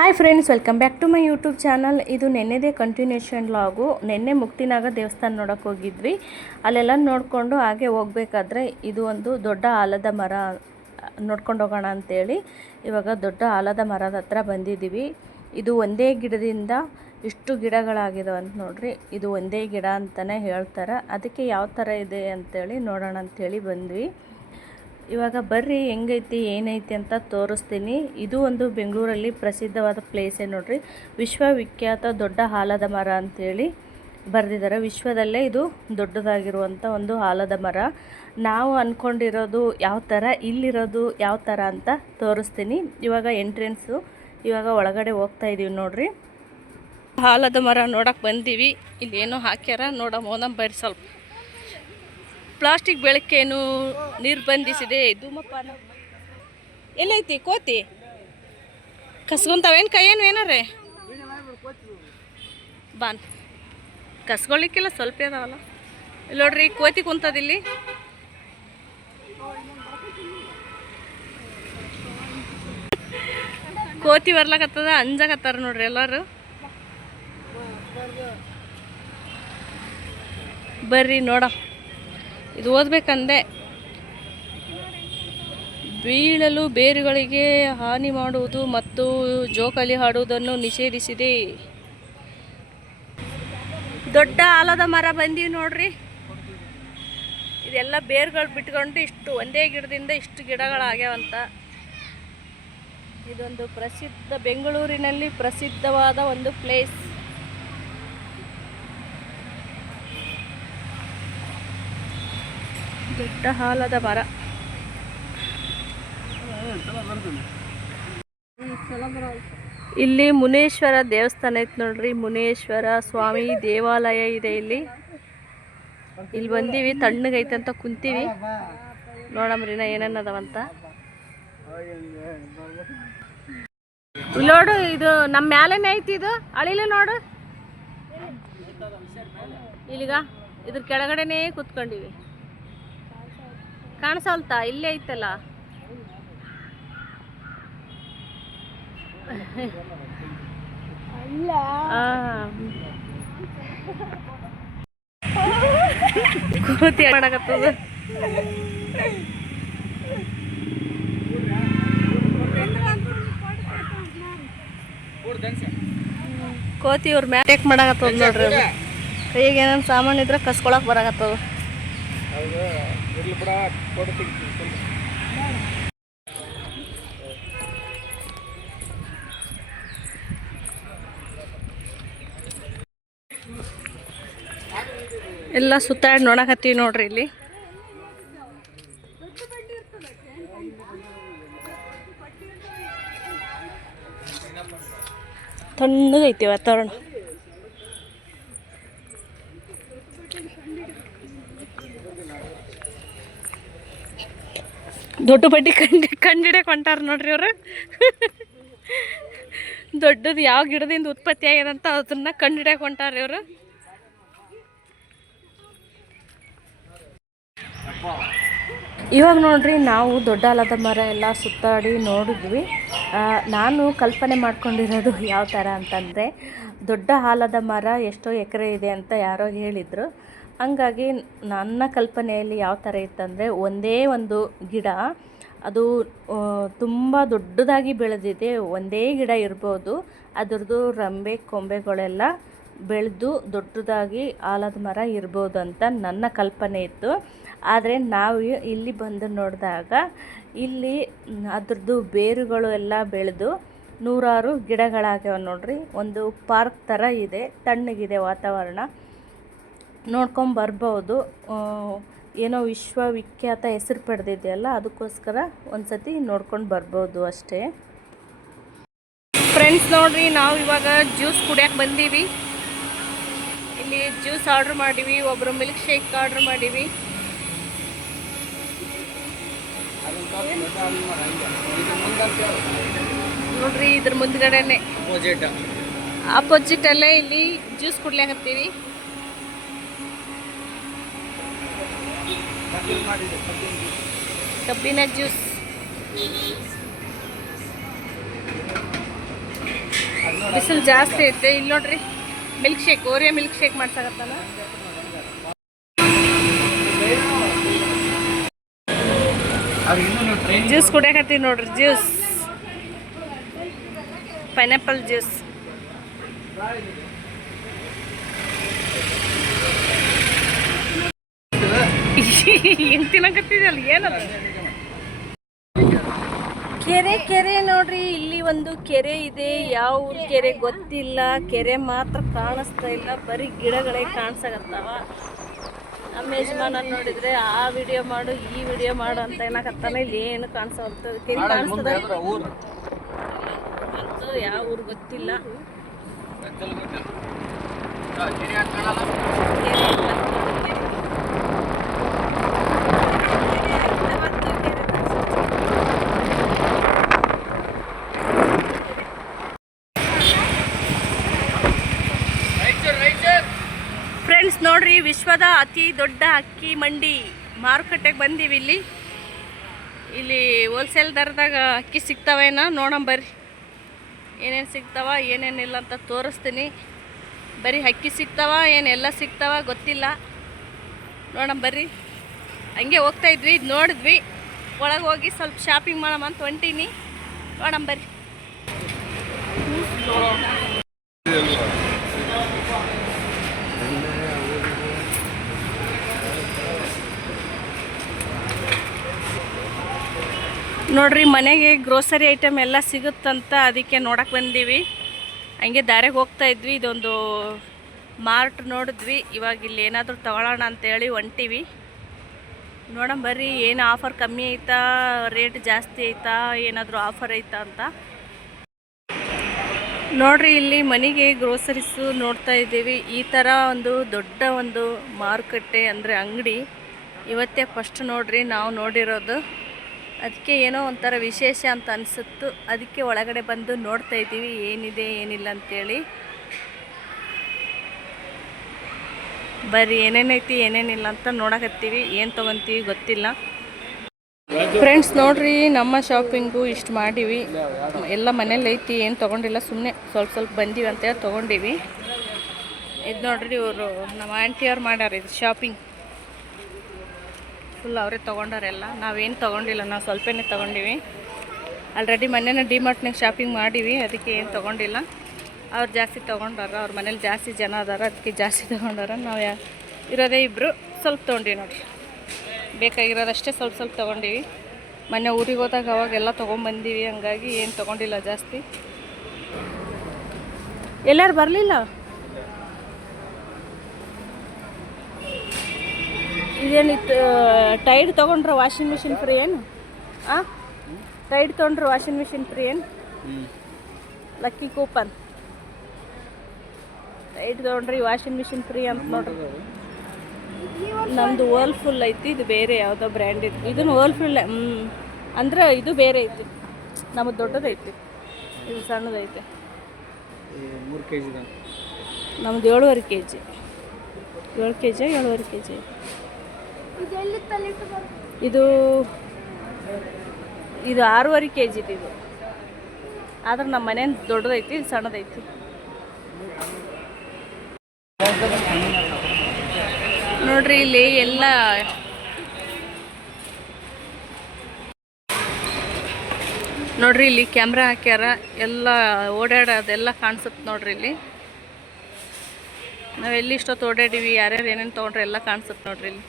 Hi friends, welcome back to my YouTube channel. ಇದು ನೆನ್ನೆದೇ continuation vlog. ನೆನ್ನೆ ಮುಕ್ತಿನಾಗ ದೇವಸ್ಥಾನ ನೋಡೋಕೆ ಹೋಗಿದ್ವಿ. ಅಲ್ಲೆಲ್ಲ ನೋಡಿಕೊಂಡು ಹಾಗೆ ಹೋಗಬೇಕಾದ್ರೆ ಇದು ಒಂದು ದೊಡ್ಡ ಆಲದ ಮರ ನೋಡ್ಕೊಂಡು ಹೋಗೋಣ ಅಂತೇಳಿ ಇವಾಗ ದೊಡ್ಡ ಆಲದ ಮರದ ಹತ್ರ ಬಂದಿದ್ದೀವಿ. ಇದು ಒಂದೇ ಗಿಡದಿಂದ ಇಷ್ಟು ಗಿಡಗಳಾಗಿದಾವೆ ಅಂತ ನೋಡ್ರಿ. ಇದು ಒಂದೇ ಗಿಡ ಅಂತಲೇ ಹೇಳ್ತಾರೆ. ಅದಕ್ಕೆ ಯಾವ ಥರ ಇದೆ ಅಂಥೇಳಿ ನೋಡೋಣ ಅಂಥೇಳಿ ಬಂದ್ವಿ. ಇವಾಗ ಬರ್ರಿ ಹೆಂಗೈತಿ ಏನೈತಿ ಅಂತ ತೋರಿಸ್ತೀನಿ. ಇದು ಒಂದು ಬೆಂಗಳೂರಲ್ಲಿ ಪ್ರಸಿದ್ಧವಾದ ಪ್ಲೇಸೇ ನೋಡ್ರಿ. ವಿಶ್ವವಿಖ್ಯಾತ ದೊಡ್ಡ ಆಲದ ಮರ ಅಂಥೇಳಿ ಬರೆದಿದ್ದಾರೆ. ವಿಶ್ವದಲ್ಲೇ ಇದು ದೊಡ್ಡದಾಗಿರುವಂಥ ಒಂದು ಆಲದ ಮರ. ನಾವು ಅಂದ್ಕೊಂಡಿರೋದು ಯಾವ ಥರ, ಇಲ್ಲಿರೋದು ಯಾವ ಥರ ಅಂತ ತೋರಿಸ್ತೀನಿ. ಇವಾಗ ಎಂಟ್ರೆನ್ಸು, ಇವಾಗ ಒಳಗಡೆ ಹೋಗ್ತಾ ಇದ್ದೀವಿ ನೋಡ್ರಿ. ಆಲದ ಮರ ನೋಡಕ್ಕೆ ಬಂದೀವಿ. ಇಲ್ಲೇನೋ ಹಾಕ್ಯಾರ, ನೋಡೋಣ ಬರ್ರಿ. ಸ್ವಲ್ಪ ಪ್ಲಾಸ್ಟಿಕ್ ಬೆಳಕೇನು ನಿರ್ಬಂಧಿಸಿದೆ. ಧೂಮಪಾನ ಎಲ್ಲೈತಿ? ಕೋತಿ ಕಸ್ಕೊಂತಾವೇನು ಕೈಯೇನು ಏನಾರೇ ಬಾನ್ ಕಸ್ಕೊಳ್ಲಿಕ್ಕಿಲ್ಲ, ಸ್ವಲ್ಪ ಅದಾವಲ್ಲ. ಇಲ್ಲಿ ನೋಡ್ರಿ, ಕೋತಿ ಕುಂತದಿಲ್ಲಿ. ಕೋತಿ ಬರ್ಲಕತ್ತದ, ಅಂಜಕತ್ತಾರ ನೋಡ್ರಿ ಎಲ್ಲರೂ. ಬರ್ರಿ ನೋಡ. ಇದು ಓದಬೇಕಂದೆ. ಬೀಳಲು ಬೇರುಗಳಿಗೆ ಹಾನಿ ಮಾಡುವುದು ಮತ್ತು ಜೋಕಾಲಿ ಆಡುವುದನ್ನು ನಿಷೇಧಿಸಿದೆ. ದೊಡ್ಡ ಆಲದ ಮರ ಬಂದೀವಿ ನೋಡ್ರಿ. ಇದೆಲ್ಲ ಬೇರುಗಳು ಬಿಟ್ಕೊಂಡು ಇಷ್ಟು ಒಂದೇ ಗಿಡದಿಂದ ಇಷ್ಟು ಗಿಡಗಳಾಗ್ಯಾವಂತ. ಇದೊಂದು ಪ್ರಸಿದ್ಧ, ಬೆಂಗಳೂರಿನಲ್ಲಿ ಪ್ರಸಿದ್ಧವಾದ ಒಂದು ಪ್ಲೇಸ್. ದೊಡ್ಡ ಆಲದ ಮರ. ಇಲ್ಲಿ ಮುನೇಶ್ವರ ದೇವಸ್ಥಾನ ಐತೆ ನೋಡ್ರಿ. ಮುನೇಶ್ವರ ಸ್ವಾಮಿ ದೇವಾಲಯ ಇದೆ ಇಲ್ಲಿ. ಇಲ್ಲಿ ಬಂದೀವಿ, ತಣ್ಣಗೈತೆ ಅಂತ ಕುಂತೀವಿ. ನೋಡಮ್ರಿ ನಾ ಏನೇನದವಂತ. ಇಲ್ಲಿ ನೋಡು, ಇದು ನಮ್ಮ ಮ್ಯಾಲೇನೆ ಐತಿ. ಇದು ಅಳಿಲು ನೋಡು. ಇಲ್ಲಿಗ ಇದ್ರ ಕೆಳಗಡೆನೇ ಕುತ್ಕೊಂಡಿವಿ. ಕಾಣಿಸಲ್ತಾ? ಇಲ್ಲೇ ಐತಲ್ಲ. ಕೋತಿ ಮಾಡಕತ್ತದ. ಕೋತಿ ಇವ್ರ ಮ್ಯಾಲೆ ಟೇಕ್ ಮಾಡಕತ್ತದ ನೋಡ್ರಿ. ಅದು ಕೈಗೆ ಏನೇನು ಸಾಮಾನು ಇದ್ರೆ ಕಸ್ಕೊಳಕ್ ಬರಾಕತ್ತದ. ಎಲ್ಲ ಸುತ್ತಾಡಿ ನೋಡಕತ್ತೀವಿ ನೋಡ್ರಿ. ಇಲ್ಲಿ ತಣ್ಣಗೈತಿ ವಾತಾವರಣ. ದೊಡ್ಡ ಬಡ್ಡಿ ಕಂಡಿಡಕ್ಕೆ ಹೊಂಟಾರ ನೋಡ್ರಿ ಅವರು. ದೊಡ್ಡದು ಯಾವ ಗಿಡದಿಂದ ಉತ್ಪತ್ತಿ ಆಗ್ಯದಂತ ಅದನ್ನ ಕಂಡಿಡಕ್ಕೆ ಹೊಂಟಾರ ಇವರು. ಇವಾಗ ನೋಡ್ರಿ, ನಾವು ದೊಡ್ಡ ಆಲದ ಮರ ಎಲ್ಲ ಸುತ್ತಾಡಿ ನೋಡಿದ್ವಿ. ನಾನು ಕಲ್ಪನೆ ಮಾಡ್ಕೊಂಡಿರೋದು ಯಾವ ಥರ ಅಂತಂದರೆ, ದೊಡ್ಡ ಆಲದ ಮರ ಎಷ್ಟೋ ಎಕರೆ ಇದೆ ಅಂತ ಯಾರೋ ಹೇಳಿದರು. ಹಂಗಾಗಿ ನನ್ನ ಕಲ್ಪನೆಯಲ್ಲಿ ಯಾವ ಥರ ಇತ್ತಂದರೆ, ಒಂದೇ ಒಂದು ಗಿಡ, ಅದು ತುಂಬ ದೊಡ್ಡದಾಗಿ ಬೆಳೆದಿದೆ. ಒಂದೇ ಗಿಡ ಇರ್ಬೋದು, ಅದರದ್ದು ರೆಂಬೆ ಕೊಂಬೆಗಳೆಲ್ಲ ಬೆಳೆದು ದೊಡ್ಡದಾಗಿ ಆಲದ ಮರ ಇರ್ಬೋದು ಅಂತ ನನ್ನ ಕಲ್ಪನೆ ಇತ್ತು. ಆದರೆ ನಾವು ಇಲ್ಲಿ ಬಂದು ನೋಡಿದಾಗ ಇಲ್ಲಿ ಅದ್ರದ್ದು ಬೇರುಗಳು ಎಲ್ಲ ಬೆಳೆದು ನೂರಾರು ಗಿಡಗಳಾಗ್ಯಾವ ನೋಡ್ರಿ. ಒಂದು ಪಾರ್ಕ್ ಥರ ಇದೆ, ತಣ್ಣಗಿದೆ ವಾತಾವರಣ. ನೋಡ್ಕೊಂಬರ್ಬೋದು. ಏನೋ ವಿಶ್ವವಿಖ್ಯಾತ ಹೆಸರು ಪಡೆದಿದೆಯಲ್ಲ, ಅದಕ್ಕೋಸ್ಕರ ಒಂದು ಸತಿ ನೋಡ್ಕೊಂಡು ಬರ್ಬೋದು ಅಷ್ಟೇ. ಫ್ರೆಂಡ್ಸ್ ನೋಡ್ರಿ, ನಾವು ಇವಾಗ ಜ್ಯೂಸ್ ಕುಡಿಯೋಕೆ ಬಂದೀವಿ. ಇಲ್ಲಿ ಜ್ಯೂಸ್ ಆರ್ಡ್ರ್ ಮಾಡೀವಿ, ಒಬ್ಬರು ಮಿಲ್ಕ್ ಶೇಕ್ ಆರ್ಡ್ರ್ ಮಾಡೀವಿ. ನೋಡ್ರಿ, ಇದ್ರ ಮುಂದ್ಗಡೆನೆ ಆಪೋಸಿಟ್ ಅಲ್ಲೇ ಇಲ್ಲಿ ಜ್ಯೂಸ್ ಕುಡ್ಲಾಕತ್ತೀವಿ. ಕಬ್ಬಿನ ಜ್ಯೂಸ್. ಬಿಸಿಲು ಜಾಸ್ತಿ ಐತೆ. ಇಲ್ಲಿ ನೋಡ್ರಿ milk shake, Oreo milk shake ಮಾಡ್ಸಕತ್ತಾನ. ಜ್ಯೂಸ್ ಕುಡಿಯಕತ್ತೀವಿ ನೋಡ್ರಿ, ಜ್ಯೂಸ್ ಪೈನಾಪಲ್ ಜ್ಯೂಸ್. ಏನ್ ತಿನ್ನಕತ್ತಿದಲ್ಲ, ಏನದ ಕೆರೆ? ಕೆರೆ ನೋಡ್ರಿ, ಇಲ್ಲಿ ಒಂದು ಕೆರೆ ಇದೆ. ಯಾವ ಕೆರೆ ಗೊತ್ತಿಲ್ಲ. ಕೆರೆ ಮಾತ್ರ ಕಾಣಿಸ್ತಾ ಇಲ್ಲ, ಬರೀ ಗಿಡಗಳೇ ಕಾಣಿಸಕತ್ತಾವ. ನಮ್ಮ ಯಜಮಾನ ನೋಡಿದ್ರೆ ಆ ವಿಡಿಯೋ ಮಾಡು, ಈ ವಿಡಿಯೋ ಮಾಡು ಅಂತ ಏನಕತ್ತಾನ. ಇಲ್ಲಿ ಏನು ಕಾಣಿಸೋದು ಕೆರೆ ಕಾಣಿಸ್ತದ. ಯಾವ ಊರು ಗೊತ್ತಿಲ್ಲ. ಫ್ರೆಂಡ್ಸ್ ನೋಡ್ರಿ, ವಿಶ್ವದ ಅತಿ ದೊಡ್ಡ ಅಕ್ಕಿ ಮಂಡಿ ಮಾರುಕಟ್ಟೆಗೆ ಬಂದೀವಿ. ಇಲ್ಲಿ ಹೋಲ್ಸೇಲ್ ದರದಾಗ ಅಕ್ಕಿ ಸಿಗ್ತಾವೇನೋ ನೋಡೋಣ ಬರ್ರಿ. ಏನೇನು ಸಿಗ್ತಾವ ಏನೇನಿಲ್ಲ ಅಂತ ತೋರಿಸ್ತೀನಿ. ಬರೀ ಅಕ್ಕಿ ಸಿಗ್ತಾವ ಏನೆಲ್ಲ ಸಿಗ್ತಾವ ಗೊತ್ತಿಲ್ಲ, ನೋಡೋಣ ಬರ್ರಿ. ಹಂಗೆ ಹೋಗ್ತಾ ಇದ್ವಿ, ನೋಡಿದ್ವಿ. ಒಳಗೆ ಹೋಗಿ ಸ್ವಲ್ಪ ಶಾಪಿಂಗ್ ಮಾಡೋಣ ಅಂತ ಹೊಂಟೀನಿ, ನೋಡೋಣ ಬರ್ರಿ. ನೋಡ್ರಿ, ಮನೆಗೆ ಗ್ರೋಸರಿ ಐಟಮ್ ಎಲ್ಲ ಸಿಗುತ್ತಂತ, ಅದಕ್ಕೆ ನೋಡಕ್ಕೆ ಬಂದೀವಿ. ಹಂಗೆ ದಾರಿಗೆ ಹೋಗ್ತಾ ಇದ್ವಿ, ಇದೊಂದು ಮಾರ್ಟ್ ನೋಡಿದ್ವಿ. ಇವಾಗ ಇಲ್ಲಿ ಏನಾದರೂ ತಗೊಳ್ಳೋಣ ಅಂತೇಳಿ ಹೊಂಟೀವಿ. ನೋಡೋಣ ಬರ್ರಿ, ಏನು ಆಫರ್ ಕಮ್ಮಿ ಐತಾ, ರೇಟ್ ಜಾಸ್ತಿ ಐತಾ, ಏನಾದರೂ ಆಫರ್ ಐತಾ ಅಂತ. ನೋಡ್ರಿ, ಇಲ್ಲಿ ಮನೆಗೆ ಗ್ರೋಸರೀಸು ನೋಡ್ತಾ ಇದ್ದೀವಿ. ಈ ಥರ ಒಂದು ದೊಡ್ಡ ಒಂದು ಮಾರುಕಟ್ಟೆ ಅಂದರೆ ಅಂಗಡಿ ಇವತ್ತೇ ಫಸ್ಟ್ ನೋಡ್ರಿ ನಾವು ನೋಡಿರೋದು. ಅದಕ್ಕೆ ಏನೋ ಒಂಥರ ವಿಶೇಷ ಅಂತ ಅನಿಸುತ್ತು. ಅದಕ್ಕೆ ಒಳಗಡೆ ಬಂದು ನೋಡ್ತಾ ಇದ್ದೀವಿ ಏನಿದೆ ಏನಿಲ್ಲ ಅಂತೇಳಿ. ಬರ್ರಿ ಏನೇನೈತಿ ಏನೇನಿಲ್ಲ ಅಂತ ನೋಡಕತ್ತೀವಿ. ಏನು ತೊಗೊತೀವಿ ಗೊತ್ತಿಲ್ಲ. ಫ್ರೆಂಡ್ಸ್ ನೋಡ್ರಿ, ನಮ್ಮ ಶಾಪಿಂಗು ಇಷ್ಟು ಮಾಡೀವಿ. ಎಲ್ಲ ಮನೇಲಿ ಐತಿ, ಏನು ತೊಗೊಂಡಿಲ್ಲ, ಸುಮ್ಮನೆ ಸ್ವಲ್ಪ ಸ್ವಲ್ಪ ಬಂದೀವಿ ಅಂತೇಳಿ ತೊಗೊಂಡಿವಿ. ಇದು ನೋಡ್ರಿ, ಇವರು ನಮ್ಮ ಆಂಟಿಯವ್ರು ಮಾಡ್ಯಾರ ಇದು ಶಾಪಿಂಗ್. ಫುಲ್ ಅವರೇ ತೊಗೊಂಡಾರೆಲ್ಲ, ನಾವೇನು ತೊಗೊಂಡಿಲ್ಲ, ನಾವು ಸ್ವಲ್ಪನೇ ತೊಗೊಂಡಿವಿ. ಆಲ್ರೆಡಿ ಮೊನ್ನೆನೇ ಡಿಮಾರ್ಟ್ನಾಗ ಶಾಪಿಂಗ್ ಮಾಡೀವಿ, ಅದಕ್ಕೆ ಏನು ತೊಗೊಂಡಿಲ್ಲ. ಅವ್ರು ಜಾಸ್ತಿ ತೊಗೊಂಡಾರ, ಅವ್ರ ಮನೇಲಿ ಜಾಸ್ತಿ ಜನ ಅದಾರ, ಅದಕ್ಕೆ ಜಾಸ್ತಿ ತೊಗೊಂಡಾರ. ನಾವು ಇರೋದೇ ಇಬ್ಬರು, ಸ್ವಲ್ಪ ತೊಗೊಂಡಿವಿ ನೋಡ್ರಿ. ಬೇಕಾಗಿರೋದಷ್ಟೇ ಸ್ವಲ್ಪ ಸ್ವಲ್ಪ ತೊಗೊಂಡಿವಿ. ಮೊನ್ನೆ ಊರಿಗೆ ಹೋದಾಗ ಅವಾಗೆಲ್ಲ ತೊಗೊಂಬಂದೀವಿ, ಹಂಗಾಗಿ ಏನು ತೊಗೊಂಡಿಲ್ಲ ಜಾಸ್ತಿ. ಎಲ್ಲರೂ ಬರಲಿಲ್ಲ. ಇದೇನಿತ್ತು, ಟೈಡ್ ತೊಗೊಂಡ್ರೆ ವಾಷಿಂಗ್ ಮಿಷಿನ್ ಫ್ರೀ ಏನು? ಟೈಡ್ ತೊಗೊಂಡ್ರೆ ವಾಷಿಂಗ್ ಮಿಷಿನ್ ಫ್ರೀ ಏನು? Lucky coupon. ಟೈಡ್ ತೊಗೊಂಡ್ರಿ ವಾಷಿಂಗ್ ಮಿಷಿನ್ ಫ್ರೀ ಅಂತ ನೋಡ್ರಿ. ನಮ್ಮದು ವರ್ಲ್ಫುಲ್ ಐತಿ, ಇದು ಬೇರೆ ಯಾವುದೋ ಬ್ರ್ಯಾಂಡ್ ಇತ್ತು. ಇದನ್ನು ವರ್ಲ್ಫುಲ್ ಅಂದ್ರೆ ಇದು ಬೇರೆ ಐತಿ, ನಮ್ಮದು ದೊಡ್ಡದೈತಿ, ಇದು ಸಣ್ಣದೈತೆ. 3 kg ನಮ್ಮದು 7.5 kg. 7 kg 7.5 kg. ಇದು 6.5 kg ಇದು. ಆದ್ರೆ ನಮ್ಮ ಮನೆ ದೊಡ್ಡದೈತಿ, ಇದು ಸಣ್ಣದೈತಿ. ನೋಡ್ರಿ, ಇಲ್ಲಿ ಎಲ್ಲ ನೋಡ್ರಿ, ಇಲ್ಲಿ ಕ್ಯಾಮ್ರಾ ಹಾಕ್ಯಾರ, ಎಲ್ಲ ಓಡಾಡೋದೆಲ್ಲ ಕಾಣಿಸುತ್ತೆ ನೋಡ್ರಿ. ಇಲ್ಲಿ ನಾವು ಎಲ್ಲಿ ಇಷ್ಟೊತ್ತು ಓಡಾಡೀವಿ, ಯಾರ್ಯಾರು ಏನೇನು ತೊಗೊಂಡ್ರೆ ಎಲ್ಲ ಕಾಣಿಸುತ್ತೆ ನೋಡ್ರಿ ಇಲ್ಲಿ.